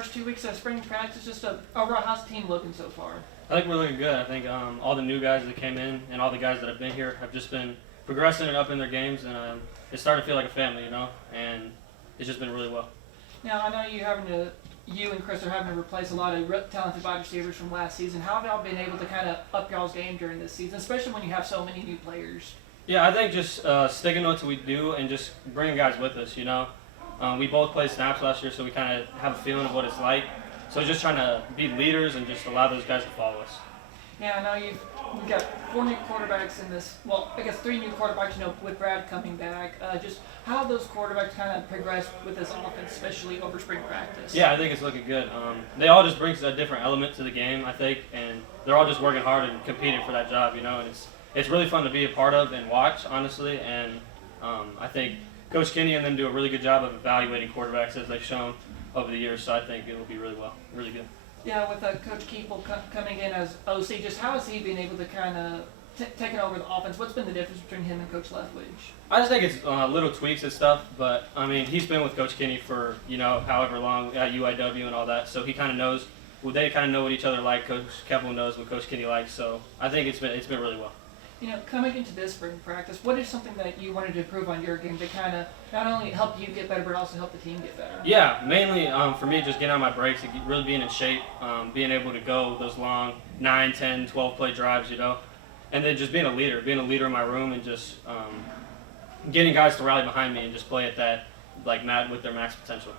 first 2 weeks of spring practice? Just overall, how's the team looking so far? I think we're looking good. I think all the new guys that came in and all the guys that have been here have just been progressing and up in their games, and it's starting to feel like a family, and it's just been really well. Now, I know you and Chris are having to replace a lot of talented wide receivers from last season. How have y'all been able to kind of up y'all's game during this season, especially when you have so many new players? Yeah, I think just sticking to what we do and just bringing guys with us, We both played snaps last year, so we kind of have a feeling of what it's like. So just trying to be leaders and just allow those guys to follow us. Yeah, I know we've got 4 new quarterbacks in this. Well, I guess 3 new quarterbacks. With Brad coming back. Just how have those quarterbacks kind of progressed with this offense, especially over spring practice? Yeah, I think it's looking good. They all just bring a different element to the game, I think, and they're all just working hard and competing for that job, And it's really fun to be a part of and watch, honestly. And I think Coach Kenny and them do a really good job of evaluating quarterbacks as they've shown over the years. So I think it will be really good. Yeah, with Coach Keeple coming in as OC, just how has he been able to kind of taking over the offense? What's been the difference between him and Coach Leftwich? I just think it's little tweaks and stuff, but I mean he's been with Coach Kenny for however long at UIW and all that, so he kind of knows. Well, they kind of know what each other like. Coach Keppel knows what Coach Kenny likes, so I think it's been really well. Coming into this spring practice, what is something that you wanted to improve on your game to kind of not only help you get better, but also help the team get better? Yeah, mainly for me, just getting on my breaks, and really being in shape, being able to go those long 9, 10, 12 play drives, and then just being a leader in my room, and just getting guys to rally behind me and just play at that with their max potential.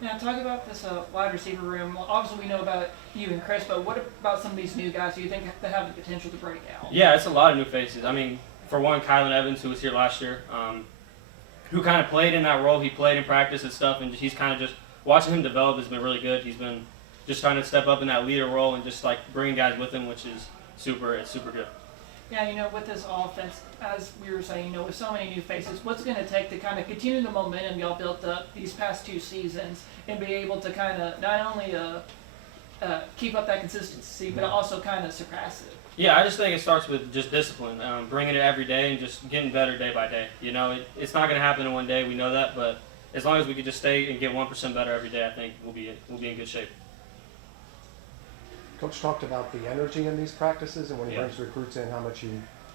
Now, talk about this wide receiver room. Well, obviously, we know about you and Chris, but what about some of these new guys do you think that have the potential to break out? Yeah, it's a lot of new faces. I mean, for one, Kylan Evans, who was here last year, who kind of played in that role. He played in practice and stuff, and he's kind of just watching him develop has been really good. He's been just trying to step up in that leader role and just bringing guys with him, which is super good. Yeah, with this offense, as we were saying, with so many new faces, what's it going to take to kind of continue the momentum y'all built up these past 2 seasons and be able to kind of not only keep up that consistency, but also kind of surpass it? Yeah, I just think it starts with just discipline, bringing it every day and just getting better day by day. It's not going to happen in one day, we know that, but as long as we could just stay and get 1% better every day, I think we'll be in good shape. Coach talked about the energy in these practices, and when he brings recruits in, how much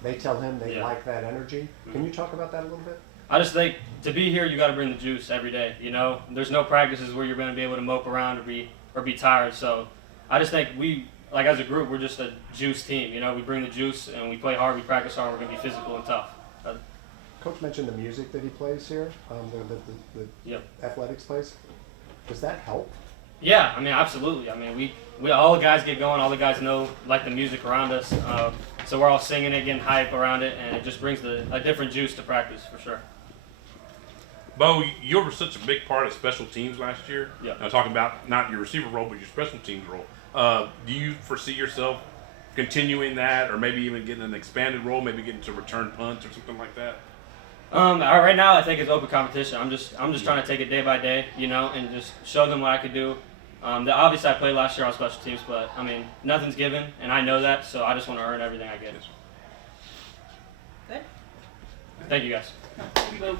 they tell him they like that energy. Can you talk about that a little bit? I just think to be here, you got to bring the juice every day. There's no practices where you're going to be able to mope around or be tired. So I just think we, as a group, we're just a juice team. We bring the juice and we play hard, we practice hard. We're going to be physical and tough. Coach mentioned the music that he plays here, the athletics plays. Does that help? Yeah, I mean, absolutely. I mean, we all the guys get going. All the guys know the music around us, so we're all singing it, getting hype around it, and it just brings a different juice to practice for sure. Beau, you were such a big part of special teams last year. Yeah. Now, talking about not your receiver role, but your special teams role. Do you foresee yourself continuing that, or maybe even getting an expanded role, maybe getting to return punts or something like that? Right now, I think it's open competition. I'm just trying to take it day by day, and just show them what I could do. Obviously, I played last year on special teams, but I mean, nothing's given, and I know that, so I just want to earn everything I get. Good. Thank you, guys. Thank you, Beau.